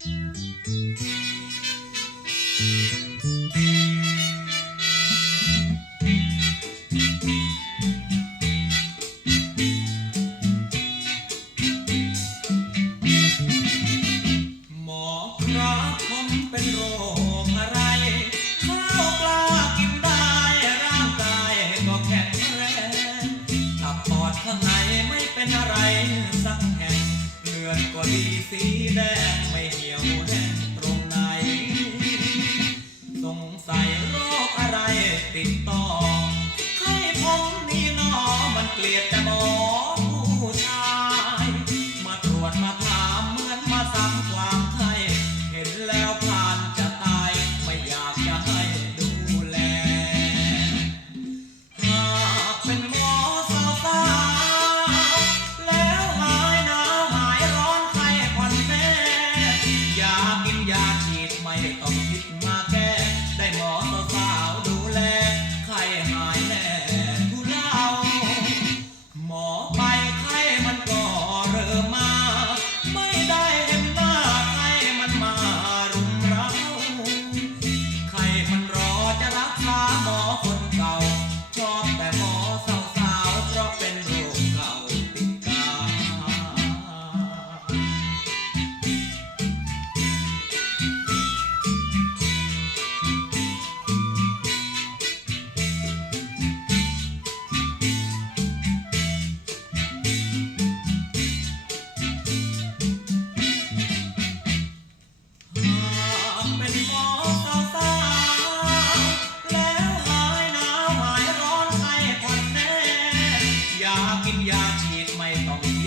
หมอครับผ มือนกว่าบีสีแดงไม่เหี่ยวแห้งตรงไหน สงสัยโรคอะไรติดต่อให้ผมนี่นอมันเกลียดแต่หมอผู้ชาย มาตรวจมาถามเหมือนมาซ้ำความ I change my tongue.